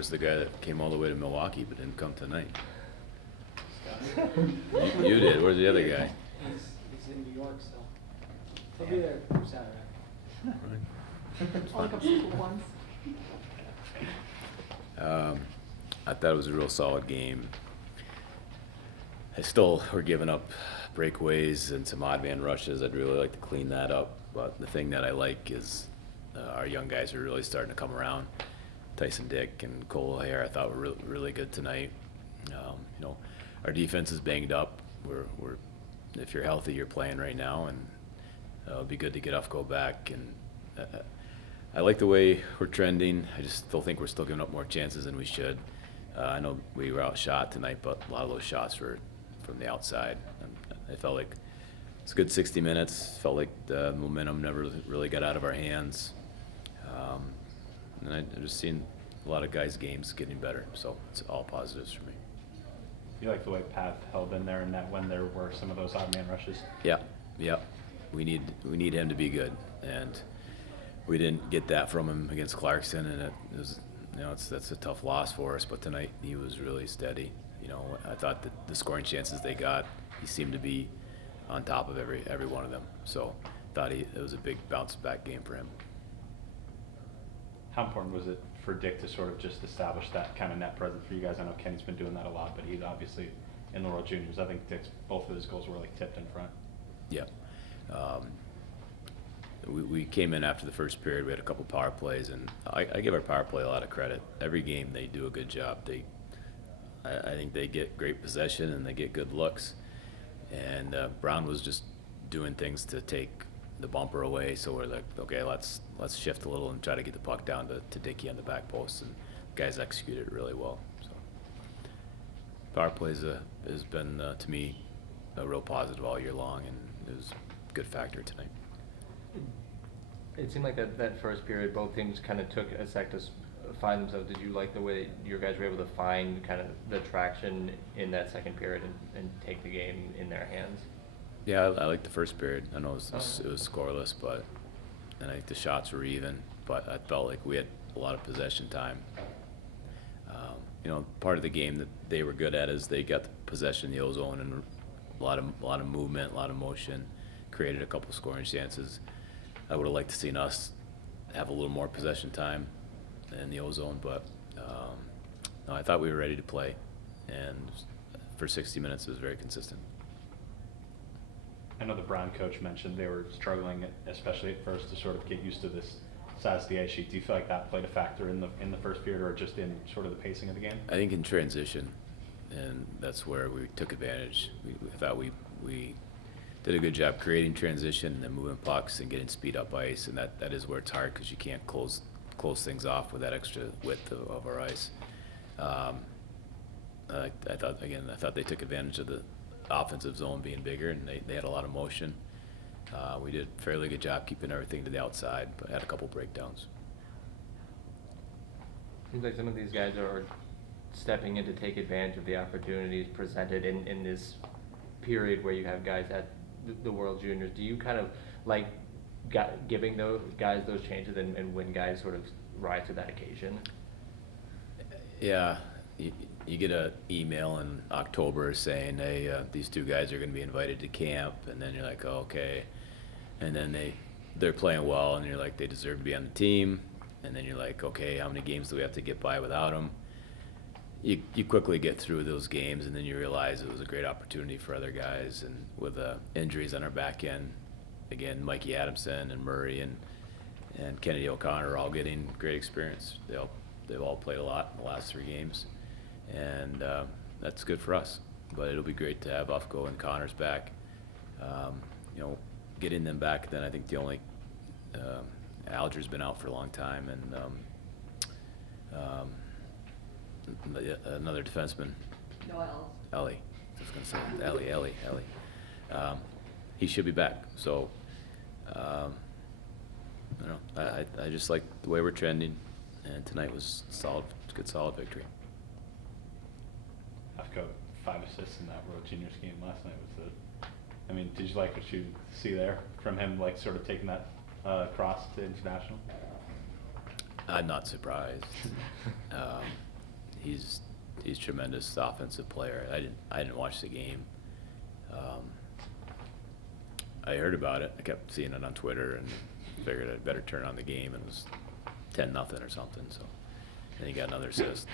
Where's the guy that came all the way to Milwaukee but didn't come tonight? You did. Where's the other guy? He's in New York still. He'll be there for Saturday. Only a couple of ones. I thought it was a real solid game. I still were giving up breakaways and some odd man rushes. I'd really like to clean that up. But the thing that I like is our young guys are really starting to come around. Tyson Dick and Cole O'Hare I thought were really good tonight. Our defense is banged up. We're if you're healthy, you're playing right now, and it'll be good to get Ufco back. And I like the way we're trending. I just still think we're still giving up more chances than we should. I know we were outshot tonight, but a lot of those shots were from the outside. I felt like it's a good 60 minutes. Felt like the momentum never really got out of our hands. And I've just seen a lot of guys' games getting better, so it's all positives for me. You like the way Pat held in there and that when there were some of those odd man rushes? Yeah. We need him to be good, and we didn't get that from him against Clarkson, and it was, that's a tough loss for us. But tonight he was really steady. I thought that the scoring chances they got, he seemed to be on top of every one of them. So thought it was a big bounce back game for him. How important was it for Dick to sort of just establish that kind of net presence for you guys? I know Kenny's been doing that a lot, but he's obviously in the World Juniors. I think Dick's both of his goals were like tipped in front. Yeah. We came in after the first period. We had a couple power plays, and I give our power play a lot of credit. Every game they do a good job. I think they get great possession and they get good looks. And Brown was just doing things to take the bumper away. So we're like, okay, let's shift a little and try to get the puck down to Dickey on the back post. And guys executed it really well. So power plays has been to me a real positive all year long, and it was a good factor tonight. It seemed like that first period, both teams kind of took a sec to find themselves. Did you like the way your guys were able to find kind of the traction in that second period and take the game in their hands? Yeah, I liked the first period. I know it was scoreless, and I think the shots were even, but I felt like we had a lot of possession time. Part of the game that they were good at is they got the possession in the O-zone and a lot of movement, a lot of motion, created a couple scoring chances. I would have liked to seen us have a little more possession time in the O-zone, but no, I thought we were ready to play, and for 60 minutes it was very consistent. I know the Brown coach mentioned they were struggling, especially at first, to sort of get used to this size of the ice sheet. Do you feel like that played a factor in the first period, or just in sort of the pacing of the game? I think in transition, and that's where we took advantage. We thought we did a good job creating transition and then moving pucks and getting speed up ice, and that is where it's hard because you can't close things off with that extra width of our ice. I thought they took advantage of the offensive zone being bigger, and they had a lot of motion. We did a fairly good job keeping everything to the outside, but had a couple breakdowns. Seems like some of these guys are stepping in to take advantage of the opportunities presented in this period where you have guys at the World Juniors. Do you kind of like giving those guys those chances and when guys sort of rise to that occasion? Yeah, you get an email in October saying, hey, these two guys are going to be invited to camp, and then you're like, oh, okay. And then they're playing well, and you're like, they deserve to be on the team. And then you're like, okay, how many games do we have to get by without them? You quickly get through those games, and then you realize it was a great opportunity for other guys. And with injuries on our back end, again, Mikey Adamson and Murray and Kennedy O'Connor are all getting great experience. They've all played a lot in the last 3 games, and that's good for us. But it'll be great to have Ufco and Connors back. Getting them back, then I think the only Alger's been out for a long time, and another defenseman, Noel. Ellie. I was going to say Ellie. He should be back. So I just like the way we're trending, and tonight was solid. It's a good, solid victory. Ufco 5 assists in that World Juniors game last night. Did you like what you see there from him, like sort of taking that cross to international? I'm not surprised. he's tremendous offensive player. I didn't watch the game. I heard about it. I kept seeing it on Twitter and figured I'd better turn on the game, and it was 10-0 or something. So then he got another assist.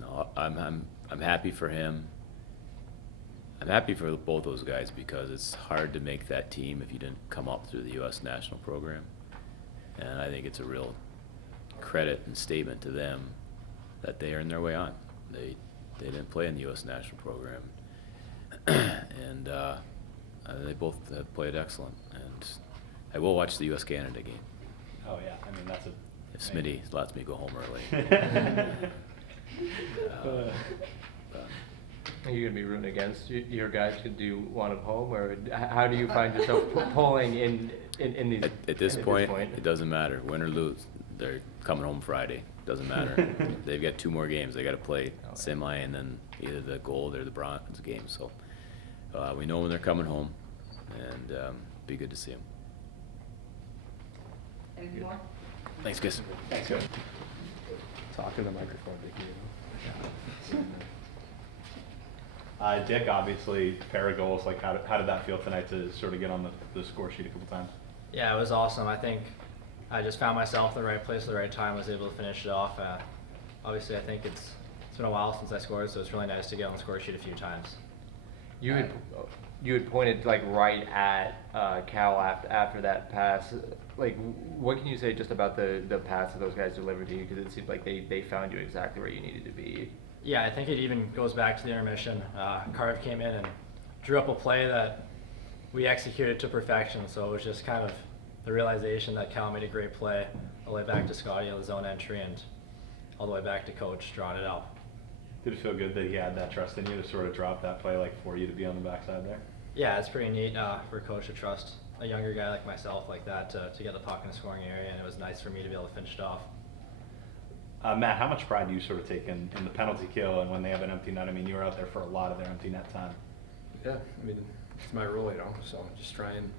No, I'm happy for him. I'm happy for both those guys because it's hard to make that team if you didn't come up through the U.S. national program, and I think it's a real credit and statement to them that they earned their way on. They didn't play in the U.S. national program, and they both have played excellent. And I will watch the U.S. Canada game Oh, yeah, I mean, that's a. if Smitty lets me go home early. Are you gonna be rooting against your guys? Do you want them home, or how do you find yourself polling in these? At this point, it doesn't matter. Win or lose, they're coming home Friday. Doesn't matter. They've got 2 more games they got to play, semi, and then either the gold or the bronze game. So we know when they're coming home, and be good to see them. Anything more? Thanks, guys. Thanks, guys. Talking to the microphone, Dickie. Dick, obviously, pair of goals. Like, how did that feel tonight to sort of get on the score sheet a couple times? Yeah, it was awesome. I think I just found myself in the right place at the right time. Was able to finish it off. Obviously, I think it's been a while since I scored, so it's really nice to get on the score sheet a few times. You had pointed like right at Cal after that pass. Like, what can you say just about the pass that those guys delivered to you? Because it seemed like they found you exactly where you needed to be. Yeah, I think it even goes back to the intermission. Carve came in and drew up a play that we executed to perfection. So it was just kind of the realization that Cal made a great play all the way back to Scotty on the zone entry and all the way back to Coach drawing it up. Did it feel good that he had that trust in you to sort of drop that play, like for you to be on the backside there? Yeah, it's pretty neat for Coach to trust a younger guy like myself like that to get the puck in the scoring area, and it was nice for me to be able to finish it off. Matt, how much pride do you sort of take in the penalty kill and when they have an empty net? I mean, you were out there for a lot of their empty net time. Yeah, I mean, it's my role, so just try and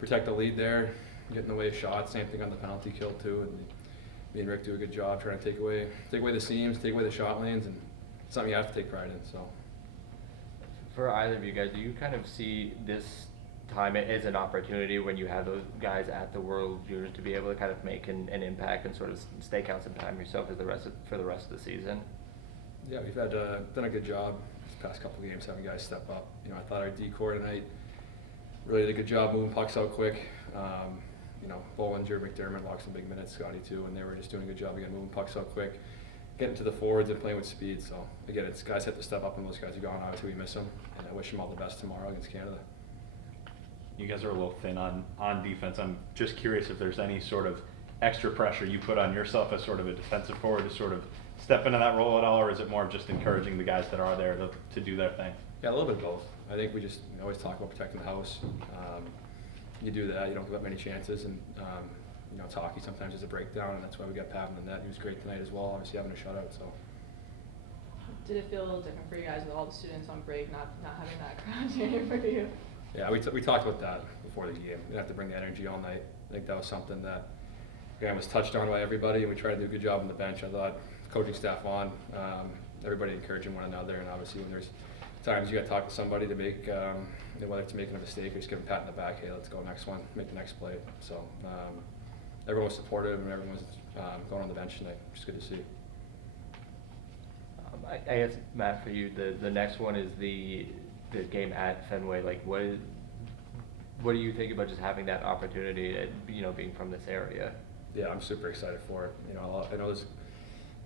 protect the lead there, get in the way of shots, same thing on the penalty kill too, and me and Rick do a good job trying to take away the seams, take away the shot lanes, and it's something you have to take pride in, so. For either of you guys, do you kind of see this time as an opportunity when you have those guys at the World Juniors to be able to kind of make an impact and sort of stake out some time yourself for the rest of the season? Yeah, we've had done a good job these past couple of games having guys step up. I thought our D-core tonight really did a good job moving pucks out quick. Bollinger, McDermott logged some big minutes, Scotty too, and they were just doing a good job again moving pucks out quick, getting to the forwards and playing with speed. So again, it's guys have to step up, and those guys are gone. Obviously, we miss them, and I wish them all the best tomorrow against Canada. You guys are a little thin on defense. I'm just curious if there's any sort of extra pressure you put on yourself as sort of a defensive forward to sort of step into that role at all, or is it more of just encouraging the guys that are there to do their thing? Yeah, a little bit of both. I think we always talk about protecting the house. You do that, you don't give up many chances, and it's hockey sometimes is a breakdown, and that's why we got Pavan on that. He was great tonight as well, obviously having a shutout. So. Did it feel a little different for you guys with all the students on break, not having that crowd cheering for you? Yeah, we talked about that before the game. We have to bring the energy all night. I think that was something that, again, was touched on by everybody, and we tried to do a good job on the bench. I thought coaching staff on, everybody encouraging one another, and obviously when there's times you got to talk to somebody to make, whether it's making a mistake or just give them a pat in the back, hey, let's go next one, make the next play. So everyone was supportive, and everyone was going on the bench tonight, which is good to see. I guess, Matt, for you, the next one is the game at Fenway. Like, what do you think about just having that opportunity, being from this area? Yeah, I'm super excited for it. I know there's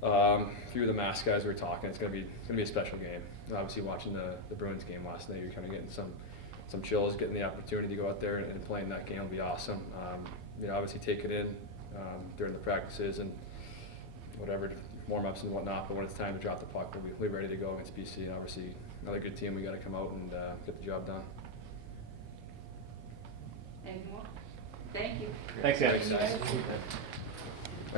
a few of the Mass guys were talking. It's gonna be a special game. Obviously, watching the Bruins game last night, you're kind of getting some chills. Getting the opportunity to go out there and play in that game will be awesome. Obviously take it in during the practices and whatever warm-ups and whatnot. But when it's time to drop the puck, we'll be ready to go against BC. And obviously, another good team. We got to come out and get the job done. Anything more? Thank you. Thanks, guys. Thanks, guys.